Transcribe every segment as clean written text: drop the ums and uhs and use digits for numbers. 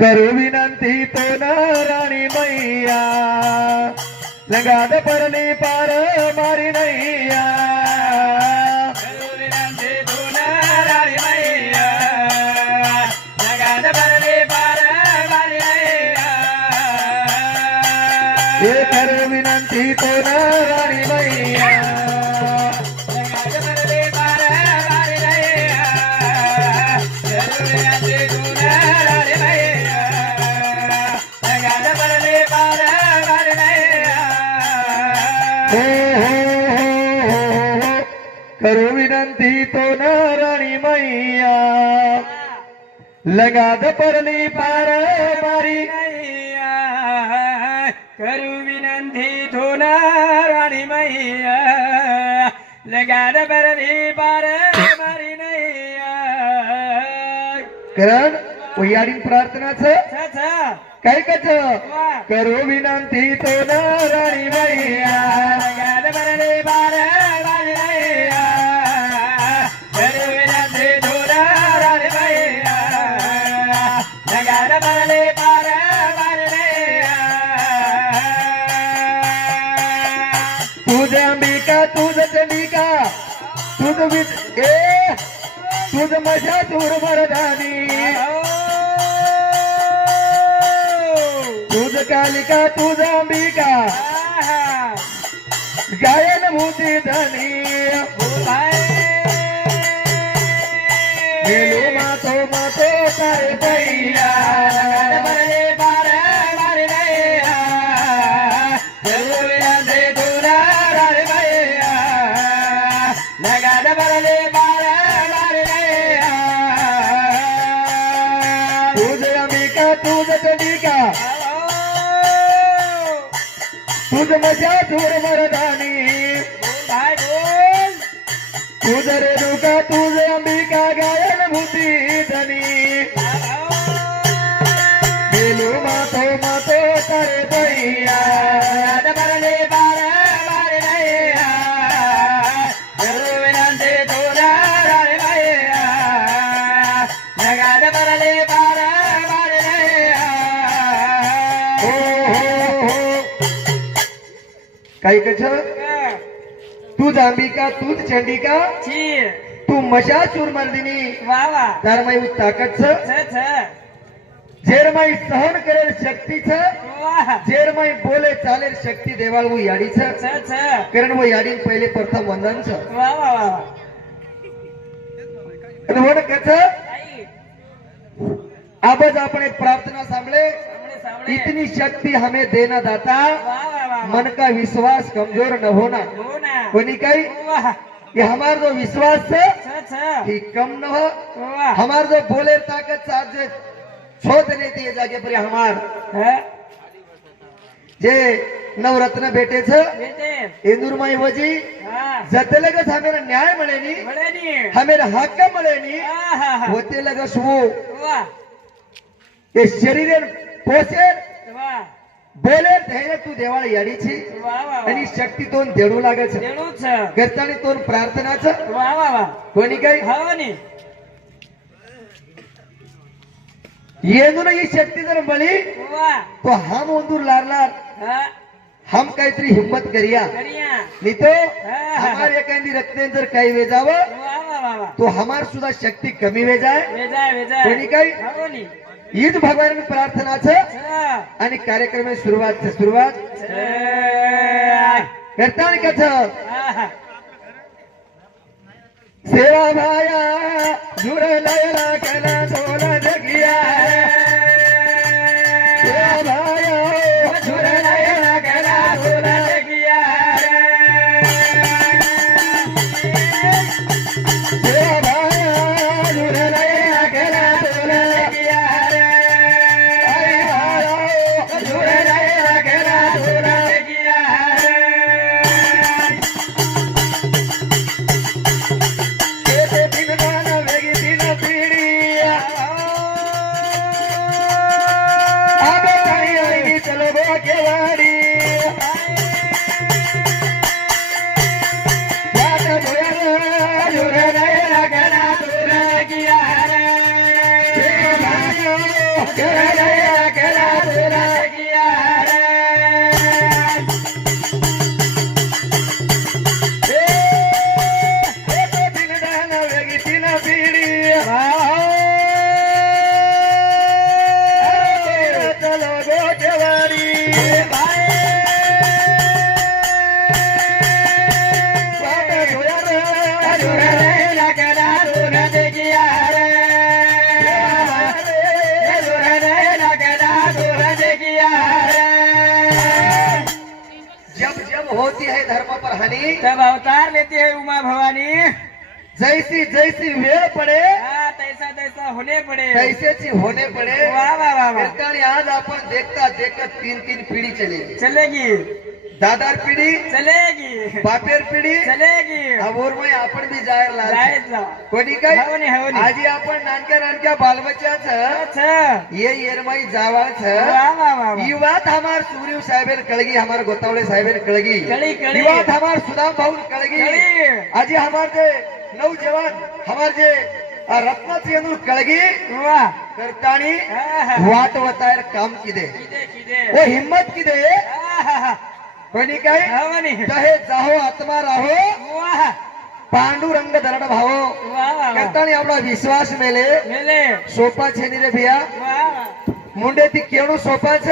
करू विनंती तो न राणी मैया लगाद परली पार मारी नैया करू विनंती तो न राणी मैया लगाद परली पार मारी नैया हे करू विनंती तो न राणी मैया लगाद परली पार मारी नैया करू विनंती तो न राणी मैया लगाद परली पार मारी नैया हो करू विनंती तो न राणी मैया लगाद परली पार मारी करू विनंती थोन राणी मैया लगाड बरली पार मारी नैया कारण वैयाडीन प्रार्थनाचं काय कच करू विनंती तो न राणी मैया लगाड बरली पार मारी नैया करू विनंती थोन राणी मैया लगाड बरली पार मारी नैया तुझ अंबिका तुझ चंडिका तुझ तुझ माझ्या दूर मरदानी तुझ कालिका तुझ अंबिका गायन भूती धनी गेलो मातो मातो तारे पैया बरले पार मारी नैया करू विनंती थोन राणी मैया लगाड बरले पार मारी नैया तुझ अंबिका तुझ चंडिका तुझ माझ्या दूर मरदानी भाई बोल तुझ रेणुका तुझ अंबिका गायन भूती धनी गेलो मातो मातो तारे पैया लगाड बरले पार मारी नैया करू विनंती थोन राणी मैया लगाड बरले पार मारी नैया हो काही कछ तूच अंबिका तूच चंडिका छी तू मशासूर मर्दिनी वा वा धर्मय ताकदच छ जेरमाई सहन करेल शक्तीच वा जेरमाई बोले चालेल शक्ती देवाळ वो याडीच छ कारण वो याडीन पहिले प्रथम वंदनच वा वा वा आणि हो कच आई आबज આપણે प्रार्थना सांभळे सामने सामने इतनी शक्ति हमें देना दाता वा वा वा मन का विश्वास कमजोर न होना हो ना कोणी काही वा ये हमार जो विश्वास है छ कि कम न हो वा हमार जो बोले ताकत साथ जे छोड़ देती है जागे पर हमार जे नवरत्न भेटे छ बेटे इंदुरमाई वजी हां जतलगस हमें न्याय मिळेनी बड़ेनी हमें हक्क मिळेनी आहा होते लगस वो वा ये शरीर पोसे वा बोले धैर्य तू देवाळ याडीची वा वा आणि शक्ती तोन देडू लागत देणू छ करतानी तोन प्रार्थनाच वा वा वा कोणी काही हवनी येऊन ही शक्ती जर बळी वा तो हम उंदूर लारलार हा हम काहीतरी हिम्मत करिया करिया नहीं तो हमारे एखादी रक्ते जर काही वे जाव वा वा वा वा तो हमार सुद्धा शक्ती कमी वे जाय वेजा वेजा कोणी काही हवनी हीच भगवान प्रार्थनाच छ आणि कार्यक्रम सुरुवात करताना कथ आहा सेवा भाया जुर लयला कला सोला जगिया सेवा भाया जुर लयला कला सोला लगिया सेवा भाया जुर लयला कला सोला लगिया आई भाया जुर लयला कला सोला लगिया केते बिनदान वेगी दिन पीडी आबे काही आई चलो बो केवाडी वाट बोया जुर लयला कला सोला लगिया सेवा भाया रे केला तुला किया रे होती है धर्म पर हानि तब अवतार लेती है उमा भवानी जैसी जैसी वेळ पडे हाँ, तैसा तैसा होने पड़े तैसेची होने पडे वाह वाह वाह वाह आणि आज आपण देखता देखत 3-3 पिढी चलेगी चलेगी दादार पिढी चलेगी बापेर पिढी चलेगी अबोरमय आपण बी जायर लाल जायच जाऊ कोणी काय हवनी हवनी आजी आपण नानक्या नानक्या बालबच्चाच अच्छा ये येरमाई जावाच वाह वाह वाह वाह ये बात हमार सूर्य साहेबेर कळगी हमार गोतावले साहेबेर कळगी कळी, कळी। ये बात हमार सुदाम भाऊ कळगी कळी। आजी हमार जे नौजवान हमार जे रत्नाची अंदूर कळगी वाह करतानी आहा। वाट वतायर काम किदे किदे किदे वो हिम्मत किदे आहा। कोणी काय हवनी कहे जाहो आत्मा राहो वाह पांडुरंग दरड भावो वाह वाह वाह करतानी आपला विश्वास मेले मेले सोपा छे नी रे भैया वाह मुंडे ती केणू सोपा छ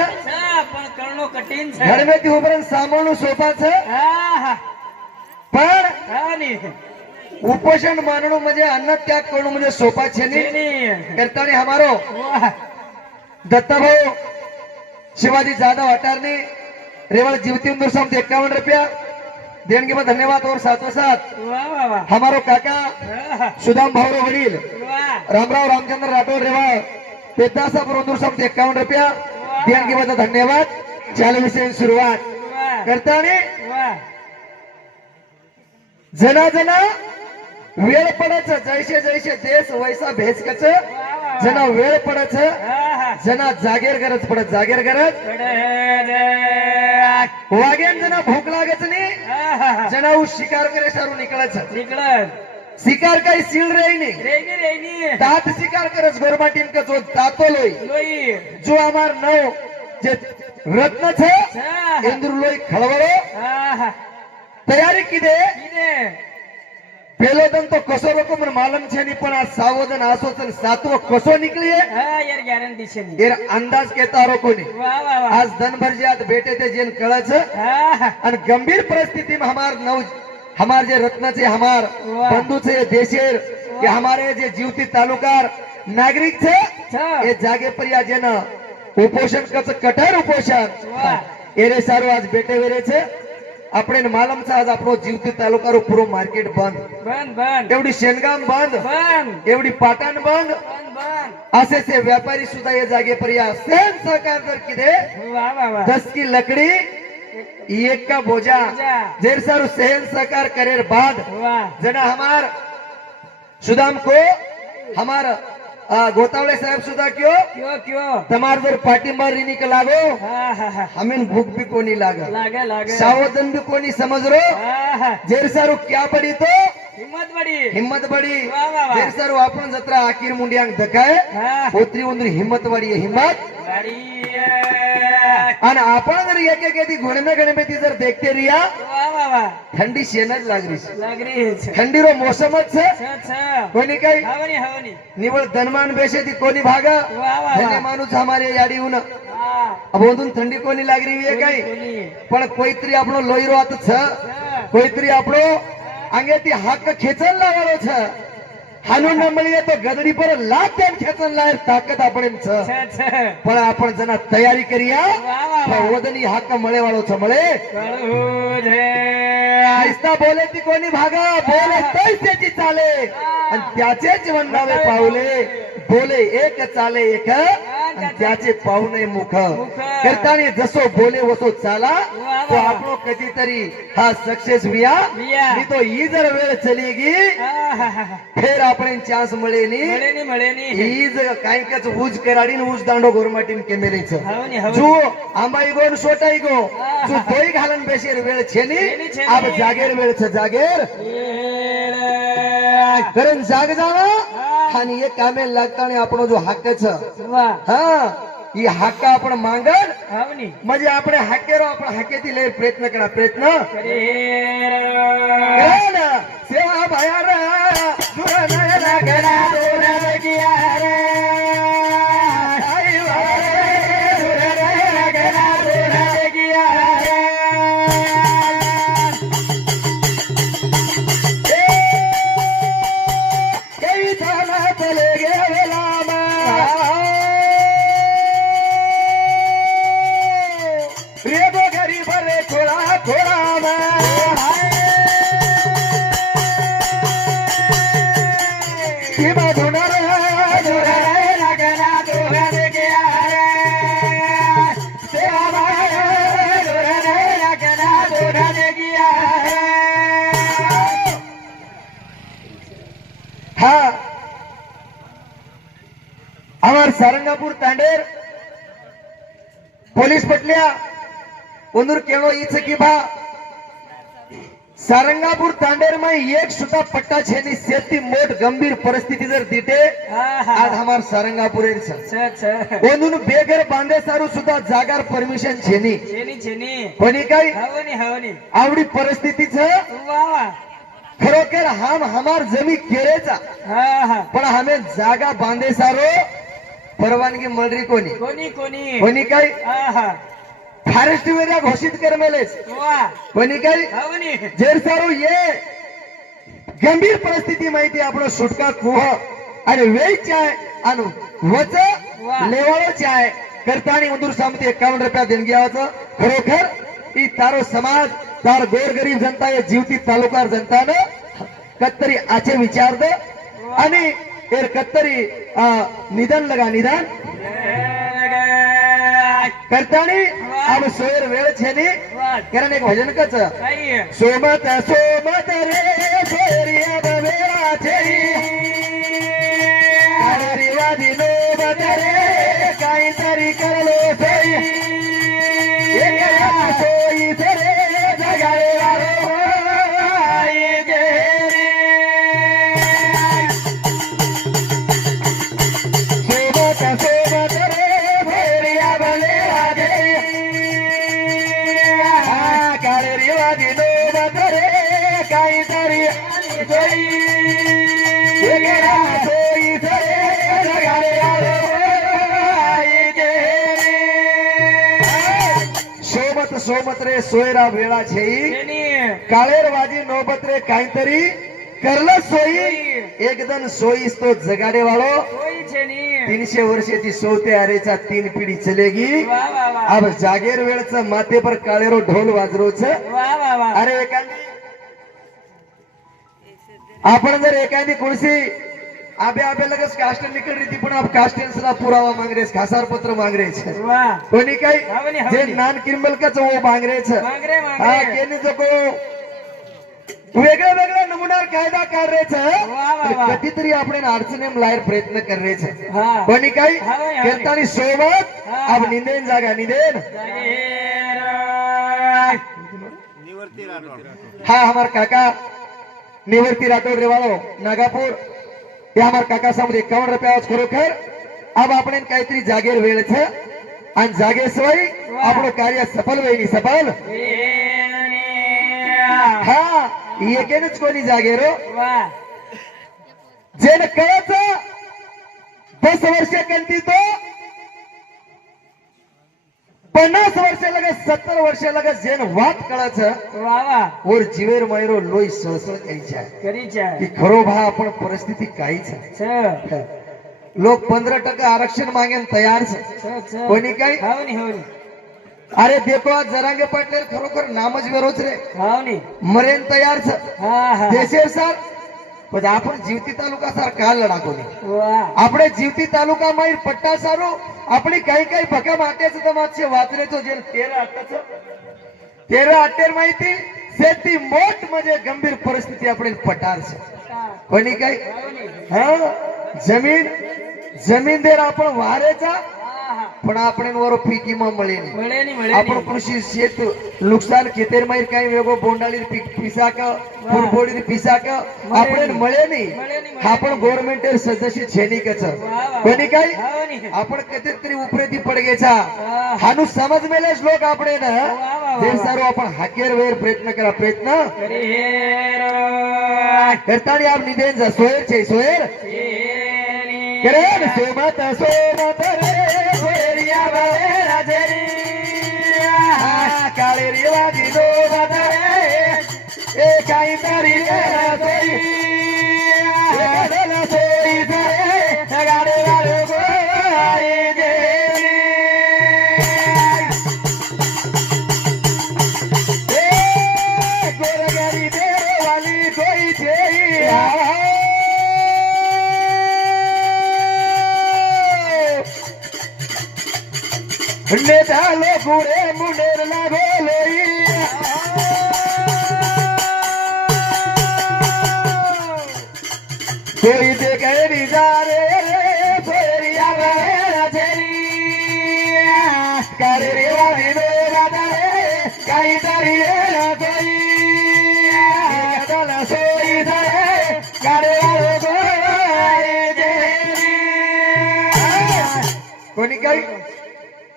पण करणं कठीण છે घडमे ती उभरण सामानू सोपा छ आहा पण हवनी उपोषण मानणं म्हणजे अन्न त्याग करणं म्हणजे सोपा छे नी જેની करतानी हमारो वाह दत्ताभाऊ शिवाजी जाधव अटारनी रेवल जीवती इंदूर सम 51 रुपया देणगी में धन्यवाद और साथों साथ वाह वाह वाह हमारो काका आहा। सुदाम भाऊ वडील वाह रामराव रामचंद्र राठौर रेवल पेदासा इंदूर सम 51 रुपया देणगी में धन्यवाद चालू विषय सुरुवात वाह करतानी वाह जना जना वेळ पडच जैसे जैसे देश वैसा भेचकच जना वेळ पडच आहा। जना जागेर गरज पडत जागेर गरज वागेन जना भूक लागच नाही आहा। जना उ शिकार करे सारू निकळच निकळत शिकार काही सील रही नहीं रेनी रेनी दात शिकार करच गोरमा टीम का जो दातो लोई लोई जो हमार नव जे रत्न छे आहा। इंद्र लोई खळवळो आहा। तयारी किदे किदे पेलो दन तो कसो रको मन मालूम छे नहीं पण आज सावधन आसो चल सातवो कसो निकली है हा यार गॅरंटी છે ની ये अंदाज कहता रो कोनी वाह वाह वाह आज दिन भर जे आज बेटे थे जेन कळच आहा। और गंभीर परिस्थिति में हमार जे रत्न छे हमार वाह। बंधु छे देशेर के हमारे जे जीवती तालुकार नागरिक छे छ। ये जागे पर या जेन उपोषण कच कठोर उपोषण वाह। एरे सारो आज बेटे वेरे छे આપણે માલમ છે આજ આપણો જીવતી તાલુકારો પૂરો માર્કેટ બંધ बंद बंद एवढी शेनगाम बंद बंद एवढी पाटण बंद बंद बंद असे से व्यापारी सुद्धा या जागे पर या सहन सहकार जर किदे वाह वाह वाह 10 की लकड़ी एक का बोझा बोझा। देर सारू सहन सहकार करे बाद वाह जना हमार सुदाम को हमार गोतावले साहेब सुद्धा क्यों क्यों क्यों तमार जर पाठिंबा रिनी का लागो हा हा हा हमें भूख भी कोनी लागा लागे लागे सावधन भी कोनी समझ रो आहा। जेर सारू क्या पड़ी तो हिम्मत बड़ी हिम्मत बड़ी वाह, वाह, वाह। जेर सारू आपण जत्रा आखिर मुंडियांग धकाय हा पोत्री उंदरी हिम्मत वाडी आहे, हिम्मत बड़ी आणि आपण जर एक एक ती घोडमे गणपती जर देखते रिया वाह वाह वाह थंडी शेनच लागली लग रही है छ थंडीरो मोसमच छे छ कोणी काही हवनी हवनी निवळ धनमान बेशे ती कोणी भागा वाह वाह धन्य वाह माणूस हमारे याडी उन हा अबोधून थंडी कोणी लागरी आहे काही कोणी पण कोईतरी આપણો લોહીરો આત छ कोईतरी આપણો अंगेती हाक खेचन लावालो छ हानून न મળીએ તો ગદડી પર લાખ કેમ ખેચન લાયર તાકાત આપણે छ छ छ પણ आपण जना તૈયારી કરીયા वाह वाह वाह વદની હાક મળે વાળો छ મળે कळू रे आस्ता बोले ती कोणी भागा बोले तैसेची चाले आणि त्याचेच वंदावे पावले बोले एक चाले एक आणि त्याचे पाहुणे मुख करताना जसो बोले वसो चाला तो आपलो कधीतरी हा सक्सेस विया मी तो ही जर वेळ चलीगी फेर आपण चान्स મળેની મળેની ही जर काही कच ऊज कराडी ऊज दांडो गोरमाटीन केमेलेच हवनी हवनी जो आंबाई गो न सोटाई गो जो दोई घालन बेशेर वेळ छेनी अब जागेर वेळ छ जागेर कारण जाग जावा आणि एक कामे लागता आणि आपणो जो हक्क छ वाह हा ही हाका आपण मागण हावनी म्हणजे आपण हाकेरो आपण हाकेतील लय प्रयत्न करा प्रयत्न करे करा ना. सेवा बाहेर दूर नाही लागला दूर लगिया रे. आई वारे, दूर नाही लागला दूर लगिया रे. कई थाना चले गे लामा रेगो घरी भरे थोडा थोडा किंवा धुणार लागला धुणार गया सेवा लागला धुणार गया. हा আমার सारंगापूर तांडेर पोलीस पटल्या ಒಂದೂರು ಕೇಳೋ ಈಚ की बा सारंगापूर तांडेर में एक सुद्धा पट्टा छेनी सेती मोठ गंभीर परिस्थिती जर दिते आज हमार सारंगापूर ಒಂದೂನು बेघर बांधे सारू सुद्धा जागार परमिशन छेनी छेनी छेनी कोणी काय हावनी हावनी आवडी परिस्थितीच वा वा खरोखर हम हमार जमी केरेचा हा हा पण हमें जागा बांधे सारो परवानगी मळरी कोणी कोणी कोणी कोणी काय हा हा फॉरेस्ट एरिया घोषित कर मेलेच वा कोणी काय हावनी जेर सारू ये गंभीर परिस्थिती माहिती आपण सुटका कुह आणि वेळची आहे आणि वच लेवळची आहे करतानी मंदूर सामती 51 रुपया देणगी आवाचं खरोखर ही तारो समाज तार गोरगरीब जनता या जीवती तालुकार जनतानं कत्तरी आचे विचार द आणि एर कत्तरी निधन लगा निदान करतानी अब सोयर वेळ छेनी कारण एक भजन कच काही सोमत सोमत रे सोयरिया बवेळा छेनी रिवाजी नोबत रे काहीतरी करलो सोयी एका सोयी रे जगाले वारो आई गेली. सोमत सोमत रे भैरिया बवेळा काळे रिवाजी नोबत रे काहीतरी सोयी एका सोयी रे जगाले वारो आई गेली. सोबत सोबत रे सोयरा वेळा छेई छेनी काळेर वाजी नोबत रे काहीतरी करलं सोयी एकदम सोयीस तो जगाडे वाळो कोई छेनी 300 वर्षाची सोते अरेचा 3 पिढी चलेगी. वा वा वा अब जागेर वेळचं माते पर काळेरो ढोल वाजरोच वा वा वा अरे एखादी आपण जर एखादी कुणसी आबे आबे लगेच कास्ट निकल रीती पण आप कास्टेंसला पुरावा मांगरेस खासार पत्र मांगरेच वा कोणी काही हावनी, जे हावनी. नान किंमलकाच वो मांगरेच मांगरे हा मांगरे केनी जको वेगळ्या वेगळ्या नमुनार कायदा काढरेच वा वा. कधीतरी आपण अडचणी लायर प्रयत्न कररेच हा कोणी काही हावनी, हावनी. केलतानी सोबत हा. अब निंदेन जागा निंदेन जागेर हा हमार काका निवृत्ती राठौर रेवाड़ो नागापुर ये हमार काका सामने 51 रुपया खरोखर अब आपण काहीतरी जागेर वेळ छ आणि जागेशिवाय आपलं कार्य सफल होईनी सफल हा एकेनच कोणी जागेरो वा जेन कळच 10 वर्ष कंती तो 50 वर्ष लगेच 70 वर्ष लगेच जेन वात कळच वा वा और जीवेर मायरो लोई सहसळ काहीच्या करीच्या की खरो भा आपण परिस्थिती काहीच छ लोक 15% आरक्षण मागेन तयार छ छ छ कोणी काही हावनी हावनी अरे देखो आज जरांगे पाटले खरोखर नामच वेरोच रे हावनी मरेन तयार छ हा हा देशेर सर पण आपण जीवती तालुका सार का लढा कोणी वा આપણે જીવતી તાલુકા માં પટ્ટા સારો આપણી કઈ કઈ ભકા માટે છે તમારે વાતરે તો જે 13 અટ્ટા છે 13 અટ્ટેર માહિતી સેતી મોટ म्हणजे ગંભીર પરિસ્થિતિ આપણે પટાર છે કોની કઈ હા જમીન દેર आपण वारेचा પણ આપણે વરો ફીકીમાં મળે નહીં. મળે નહીં મળે આપણું નહીં કૃષિ શેત નુકસાન ખેતરમાં કઈ વેગો બોંડાળી પીસાક ફૂરફોડી પીસાક આપણે મળે નહીં. મળે નહીં आपण गव्हर्नमेंट सदस्य सैनिकच वा. कोणी काय हो नी. आपण कधीतरी उपरेती पडगेचा हा. हानू समज मेलेच लोक આપણે ना वा. ते सारो आपण हाकेर वेर प्रयत्न करा प्रयत्न हरिहेर करतानी आप निदेन जा सोयर छे सोयर हेरी. करे सोमत रे सोयरिया बाळे राजरी काळे रिवाजी दो बादरे ए काही तरी सोई गाडे गाडे गोई देवी गोरगारी देवाली कोई छेई नेतालो गुरे मुंडेर लागो लोई कोई ते कहरी जा रे सोयरिया बाळा छेरी करे रे वाली दो राधा रे काही तरी ना कोई गदला सोई जाए गाडे वालो गोई देवी कोणी काय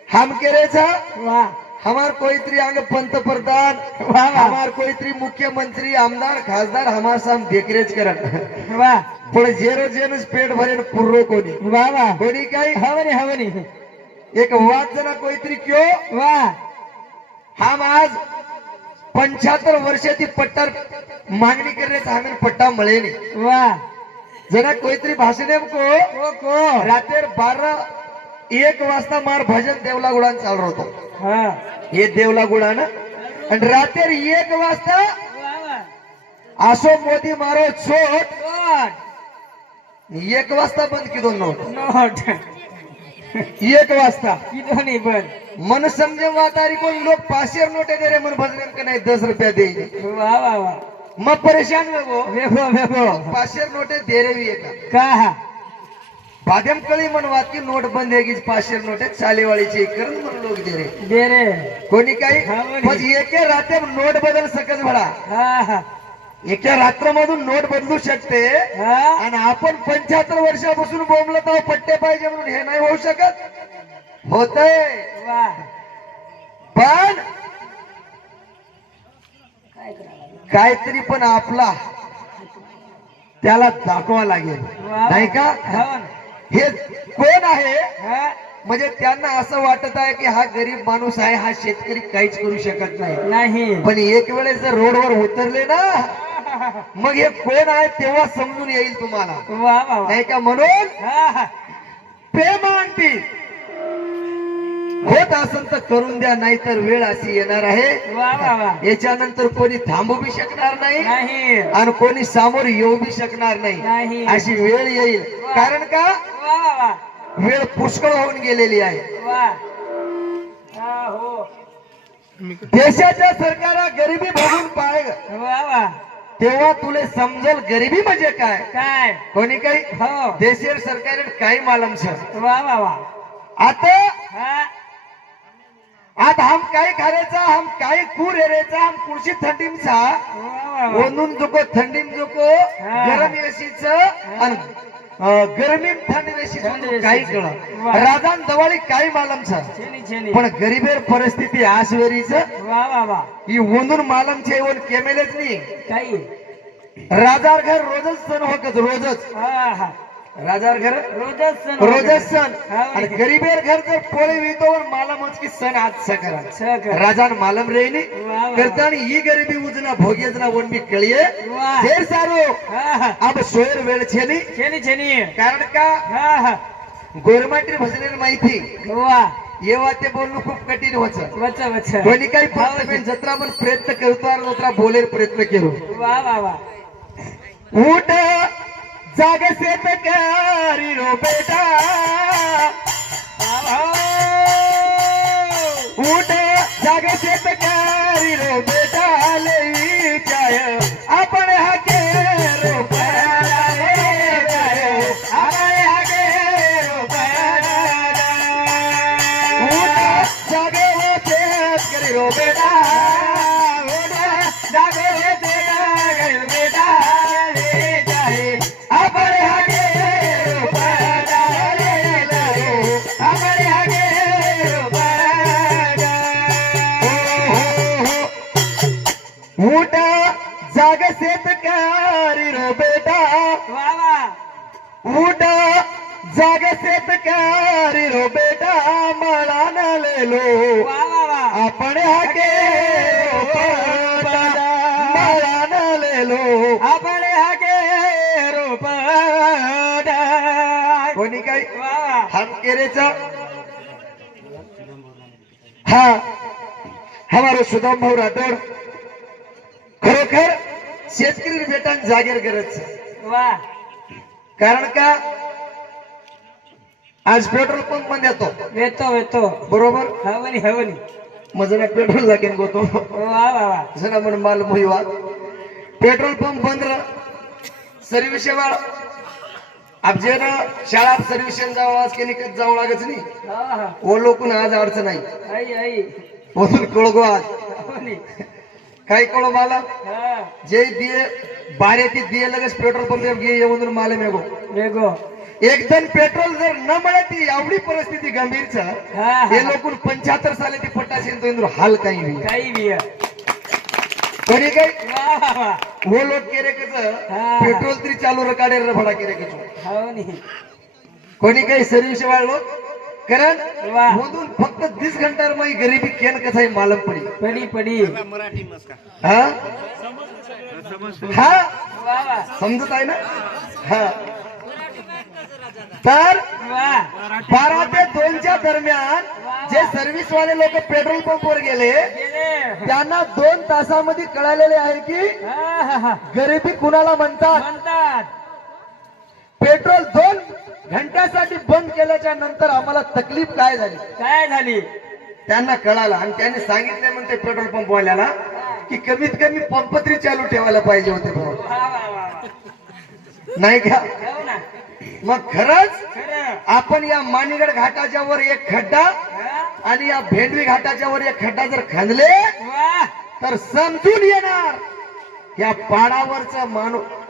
हम केरेचा वा हमार कोईतरी अंग पंतप्रधान वा. हमार कोईतरी मुख्यमंत्री आमदार खासदार हमार साम देखरेख करत वा पण जेरो जेनच पेट भरेन पुर्रो कोणी वा वा कोणी काय हवनी हवनी एक वाद जना कोईतरी क्यों वा हम आज 75 वर्षाची पट्टर मागणी करण्याचा हमें पट्टा मिळे नाही वा जना कोईतरी भाषणे को को रात्री 12-1 वाजता मार भजन देवला गुडान चालू होतो हा हे देवला गुडान आणि रात्री 1 वाजता वा वा आसो मोदी मारो छोट नोट 1 वाजता बंद किदो नोट नोट 1 वाजता किदो नहीं बन मन समजे वातारी कोण लोग 500 नोटे दे रे मन भजन के नहीं 10 रुपया दे वा वा वा मैं परेशान में वो वेगो वेगो 500 नोटे दे रे भी का का बादम कळी मन वात की नोट बंद है की 500 नोटे चालेवाळीची करण मन लोग दे रे दे रे कोणी काही हा म्हणे. पण एके रात्री नोट बदल सकत भडा हा हा एका रात्रमधून नोट बदलू शकते हा आणि आपण 75 वर्षापासून बोंबलत आहोत पट्टे पाहिजे म्हणून हे नाही होऊ शकत होतंय वा पण काय करावं काहीतरी पण आपला त्याला दाखवा लागेल वा नाही का हो ना. हे कोण आहे हा म्हणजे त्यांना असं वाटत आहे की हा गरीब माणूस आहे हा शेतकरी काहीच करू शकत नाही नाही पण एक वेळेस जर रोडवर उतरले ना मग हे कोण आहे तेव्हा समजून येईल तुम्हाला वा वा वा नाही का म्हणून हा हा प्रेमांती होत असेल तर करून द्या नाहीतर वेळ अशी येणार आहे वा वा वा याच्यानंतर कोणी थांबू बी शकणार नाही नाही आणि कोणी समोर येऊ बी शकणार नाही. नाही अशी वेळ येईल कारण का वा वा वा वेळ पुष्कळ होऊन गेलेली आहे वा हा हो देशाच्या सरकार गरिबी बघून पाय वा वा तेव्हा तुला समजल गरिबी म्हणजे काय काय कोणी काही हो देशेर सरकार काही मालम सर वा वा वा आता हा आता हम काय खारेचा हम काय कूर हेरेचा हम कुर्शी थंडीमचा वा वा वा ओनून जोको थंडीम जोको हा. गरम एसीच आणि गरमीम थंड एसी काही कळ वा. राजान दवाळी काही मालमचा छेनी छेनी पण गरीबेर परिस्थिती आसवेरीच वा वा वा ही ओनून मालमचे येऊन केमेलेच नाही काही राजार घर रोजच सण होतच रोजच हा हा राजार घर रोजच सण रोजच सण हा. आणि गरीबेर घर जर पोळे वितोवर मालमच की सण आज सकरा सकरा. राजान मालम रेनी वा वा. करतानी ही गरीबी उजना भोगेजना वन बी कळिये वा. ढेर सारो हा हा अब सोयर वेळ छेनी छेनी छेनी कारण का हा हा गोरमाटी भजने माहिती वा येवा ते बोलणं खूप कठीण होत वच वच कोणी काही पण जत्रा पण प्रयत्न करतो आणि जत्रा बोलेर प्रयत्न केलो वा वा वा उठ जाग से तकारी रो बेटा उठ जाग से तकारी रो बेटा ले चाय आपण हाके रो पाया ले चाय आपण हाके रो पाया रो बेटा उठ जागे तेरा बेटा ले जाए अपने आगे रोपड़ा ले लो अपने आगे रोपड़ा उठ जाग शेतकरी रो बेटा वा वा उठ जाग शेतकरी रो बेटा मला न ले लो वा वा वा आपण हाके रोपड़ा मला न ले लो आपले हागे रोपडा कोणी काय वा वा हामकेरेचा हा हमारो सुदाम भाऊ राठोड खरोखर शेतकरी बेटान जागीर गरज वा कारण का आज पेट्रोल पंप मध्ये येतो वेतो वेतो बरोबर हवनी हवनी मजना पेट्रोल जागीर गोतो वा वा वा जना मन माल मोहिवा पेट्रोल पंप बंद सर्व्हिस सेवा अब जे ना शाळा सर्व्हिसेशन जावं आज केली कच जावं लागत नाही हा हा ओ लोकून आज अडचण नाही आई आई ओसून कळगो आज हवनी काही कळो मला हा जे दिये बारे ती दिये लगेच पेट्रोल पंप गे येऊन माल मेगो वेगो एकदम पेट्रोल जर न मिळे ती एवढी परिस्थिती गंभीरच हा हे लोकून 75 साली ती पट्टाशी तो इंद्र हाल काही नाही काही बी कोणी काही वा वा वा वो लोक केरे कच हा. पेट्रोल तरी चालू रकाडे भडा केरे कच हवनी कोणी काही सर्व्हिस वाढलो कारण वा मधून फक्त 20 घंटा मग गरीबी केन कसा आहे मालम पडी पडी पडी हा हा वा वा समजत आहे ना हा तर वा 12 ते 2 च्या दरम्यान जे सर्व्हिस वाले लोक पेट्रोल पंपवर गेले गेले त्यांना 2 तासामध्ये कळालेले आहे की हा हा हा गरिबी कुणाला म्हणतात म्हणतात पेट्रोल 2 घंट्यासाठी बंद केल्याच्या नंतर आम्हाला तकलीफ काय झाली काय झाली त्यांना कळालं आणि त्यांनी सांगितले म्हणते पेट्रोल पंप वाल्याला की कमीत कमी पंप तरी चालू ठेवायला पाहिजे होते बरोबर वा वा वा नाही का हो ना मग खरंच खरं आपण या मानिगड घाटाच्या वर एक खड्डा हा? आणि या भेंडवी घाटाच्या वर एक खड्डा जर खणले वा तर समजून येणार या पाडावरचं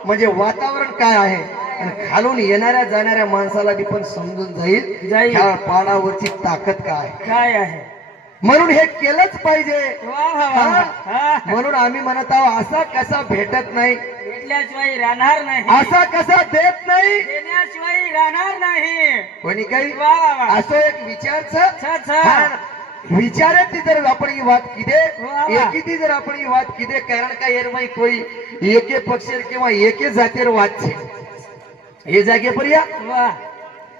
म्हणजे वातावरण काय आहे आणि खालून येणाऱ्या जाणाऱ्या माणसाला बी पण समजून जाईल जाईल. ह्या पाडावरची ताकद काय काय आहे म्हणून हे केलंच पाहिजे वा वा वा हा? हा म्हणून आम्ही म्हणत आहोत असा कसा भेटत नाही भेटल्याशिवाय राहणार नाही असा कसा देत नाही देण्याशिवाय राहणार नाही कोणी काही वा वा वा असो एक विचारच छ छ विचारे ती जर आपण ही बात किदे वा वा. एकी ती जर आपण ही बात किदे कारण का यार माई कोई एके पक्षेर किंवा एके जातीर वाद छे ये जागे पर या वा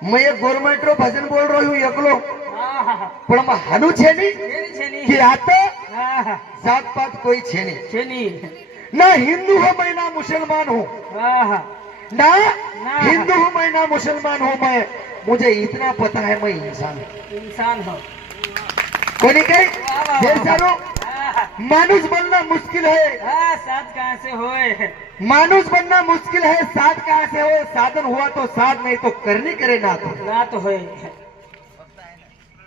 मैं एक गवर्नमेंट रो भजन बोल रही हूँ एकलो हा हा हा पण मग हानू छे नहीं छेनी छेनी कि आता हा हा जात पात कोई छे नहीं छेनी ना हिंदू हो मैं ना मुसलमान हूँ हा हा ना ना। हिंदू हूँ मैं ना मुसलमान हूँ मैं मुझे इतना पता है मैं इंसान हूँ इंसान हो कोणी काही वा वा हे वा. सारो हा हा माणूस बनना मुश्किल है हा साथ कहाँ से होए मानुष बनना मुश्किल है साथ कहाँ से हो साधन हुआ तो साथ नहीं तो करनी करे ना तो ना तो होए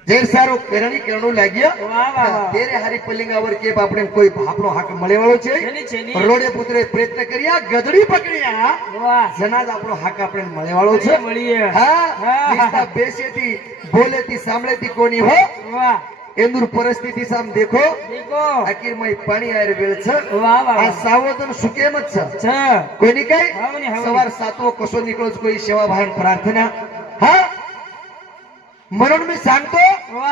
जे सारो करणी करणू लाग्यो वा वा वा तेरे हारी पलिंगावर के આપણે કોઈ આપણો હાક મળેવાળો છે છેની છેની રોડે પુત્રે પ્રયત્ન કર્યા ગધડી પકડ્યા વા જનાજ આપણો હાક આપણે મળેવાળો છે મળીએ હા હા. નિસ્તા બેસેતી બોલેતી સાંભળેતી કોની हो वा એંદુર પરિસ્થિતિ સામ देखो देखो આખીર માં પાણી આયર વેળ છે वा वा આ સાવધન સુકેમ જ છે छ कोणी काय हवनी, हवनी. सवार 7 कसो निकळोच कोई सेवा भान प्रार्थना हा म्हणून मी सांगतो वा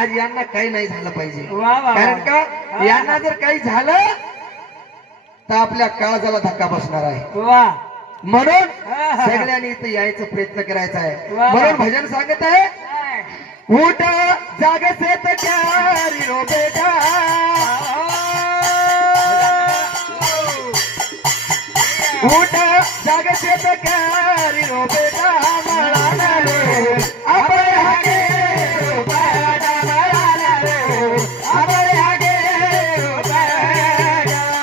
आज यांना काही नाही झालं पाहिजे वा वा कारण का हा. यांना जर काही झालं तर आपल्या काळजाला धक्का बसणार आहे वा म्हणून हा, हा. सगळ्यांनी इथं यायचा प्रयत्न करायचा आहे वा. म्हणून भजन सांगत आहे काय? उठ जाग से तयारी रो बेटा उठ जाग से तयारी रो बेटा मळाना रे आपण हागे रो बेटा मळाना रे आपण हागे रो बेटा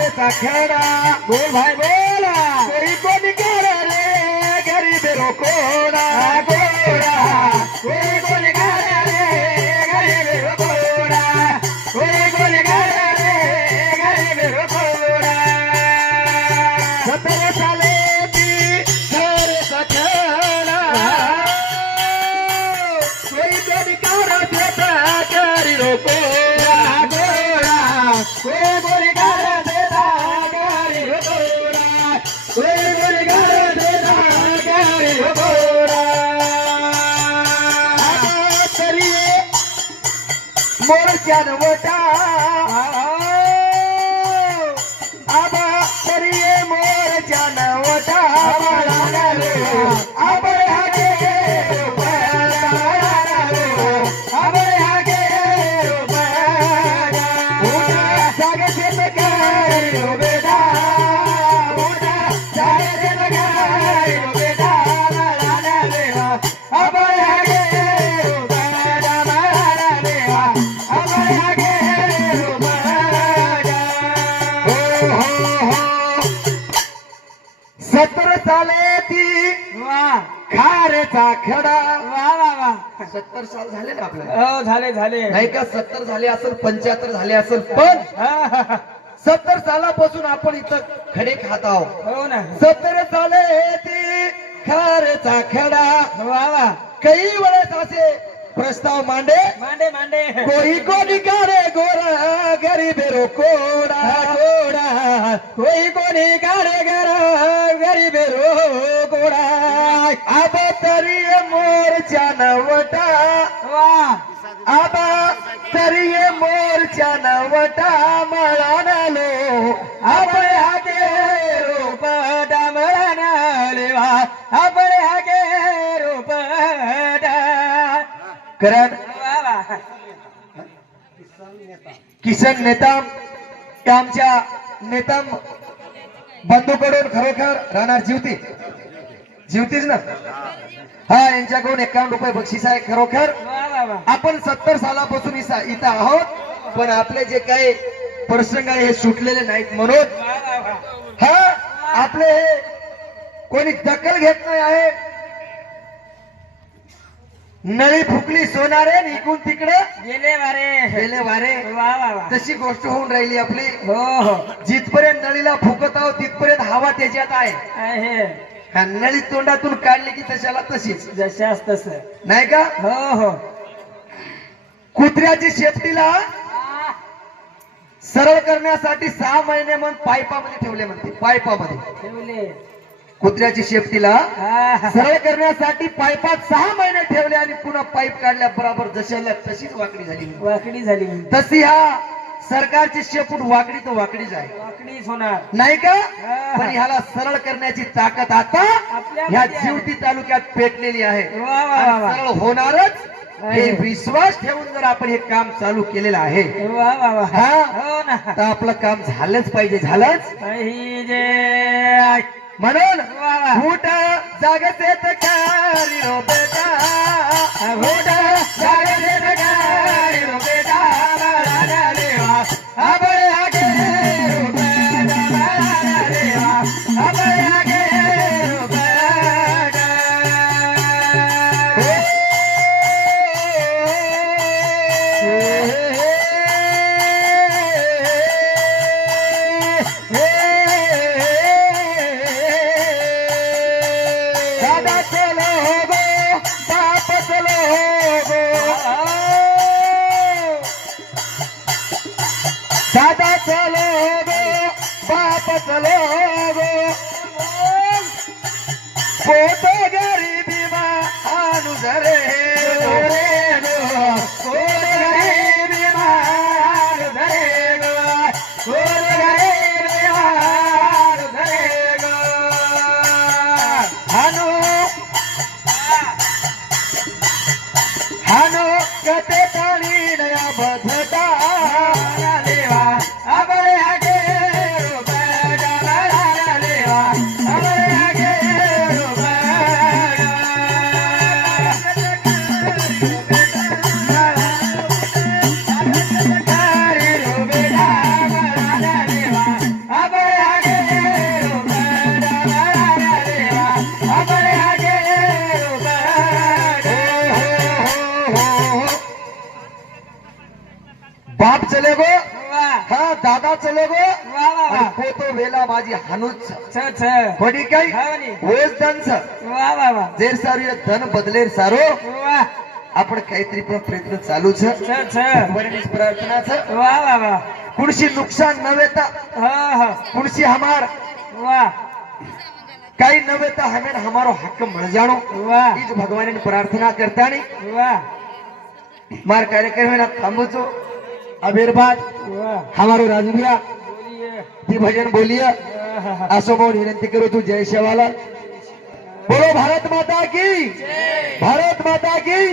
खारेचा खेळा बोल भाई बोला कोणी कोणी करा रे गरीब रोकोडा गोडा कोणी कोणी गाडा रे गरीब गोडा कोणी कोणी गाडा रे गरीब गोडा 17 साले ती खारेचा खेळा कोणी कोणी करा देता गरीब रोकोडा कोणी कोणी गाडा देता गरीब गोडा कोणी कोणी गाडा देता गरीब गोडा तरी मोरच्या नवटा आबा तरी मोरच्या नवटा आबळे हागे आबळे हागे जागेचे काय बेटा जागे लगाय बेटा आबळे हागे आबळे हागे 17 साले ती वा खारेचा खडा वा वा वा 70 साल झाले ना आपल्याला हो झाले झाले नाही का 70 झाले असेल 75 झाले असेल पण 70 सालापासून आपण इथं खडे खात आहोत हो ना 70 साले ती खारेचा खडा वा वा काही वेळेस असे प्रस्ताव मांडे मांडे मांडे कोई कोणी काढे गोरा गरीब रोकोडा गोडा कोई कोणी काढे गरा गरीब रो गोडा आबा तरी मोरच्या नवटा वा आबा तरी मोरच्या नवटा मळानालो आपळे हागे रूप डांबळा लेवा आपळे हागे रूप करण वा वा किसन नेताम हे आमच्या नेताम बंधूकडून खरोखर राहणार जीवतीच ना हा यांच्याकडून 51 रुपये बक्षीस आहे खरोखर वा वा वा आपण 70 सालापासून इथं आहोत पण आपले जे काही प्रसंग आहे हे सुटलेले नाहीत म्हणून वा वा वा हा आपले हे कोणी दखल घेत नाही आहे नळी फुकली सोनारे इकून तिकडे गेले वारे गेले वारे वा वा वा तशी गोष्ट होऊन राहिली आपली हो हो जिथपर्यंत नळीला फुकत आहोत तिथपर्यंत हवा त्याच्यात आहे आहे हा नळी तोंडातून काढली की तशाला तशीच जशास तस नाही का हो हो कुत्र्याची शेपटीला सरळ करण्यासाठी 6 महिने मग पाईपामध्ये ठेवले म्हणते पाईपामध्ये ठेवले कुत्र्याची शेपटीला हा सरळ करण्यासाठी पाईपात 6 महिने ठेवले आणि पुन्हा पाईप काढल्या बरोबर जशाला तशीच वाकडी झाली वाकडी झाली तशी ह्या सरकारची शेपूट वाकडी तर वाकडीच आहे वाकडीच होणार नाही का हा. पण ह्याला सरळ करण्याची ताकद आता आपल्यामध्ये ह्या आहे. जिवती तालुक्यात पेटलेली आहे वा वा आणि वा सरळ होणारच हे आहे. विश्वास ठेवून जर आपण हे काम चालू केलेलं आहे वा वा वा हा. हो ना तर आपलं काम झालंच पाहिजे झालंच पाहिजे म्हणून वा वा उठ जागते तकारी रो बेटा उठ जागते तकारी रो बेटा बाळाला लेवा आबळे हागे रो बेटा बाळाला लेवा आबळे हागे रो बेटा दादा चलो गो बाप चलो गो दादा चलो गो बाप चलो गो पोट गरीबी मा अनुजरे रे गो कोण गरीबी मार धरे गो कोण गरीबी मार धरे गो हानो हानो कते ताणी नया बधता लेवा आबळे हागे रो बेटा बाळाला लेवा आबळे हागे रो बेटा हा दादा चलो गो वा वा वा पोतो वेला माझी हानूच छ छ कोणी काही हो नी. ओस दंस वा वा वा जेर सारू धन बदलेर सारो वा आपण काहीतरी पण प्रयत्न चालू छ छ छ भगवाननीच प्रार्थना छ वा वा वा कुणशी नुकसान न वेता हो हो कुणशी हमार वा काही न वेता हमें हमारो हक मिल जानो वा इस भगवान प्रार्थना करता वा मार कार्यक्रम ना थांबू छो अबेर बाद वा हमारो राजू भैया बोलिए ती भजन बोलिए असो भाऊ विनंती करू तू जय शेवाला बोलो भारत माता की भारत माता की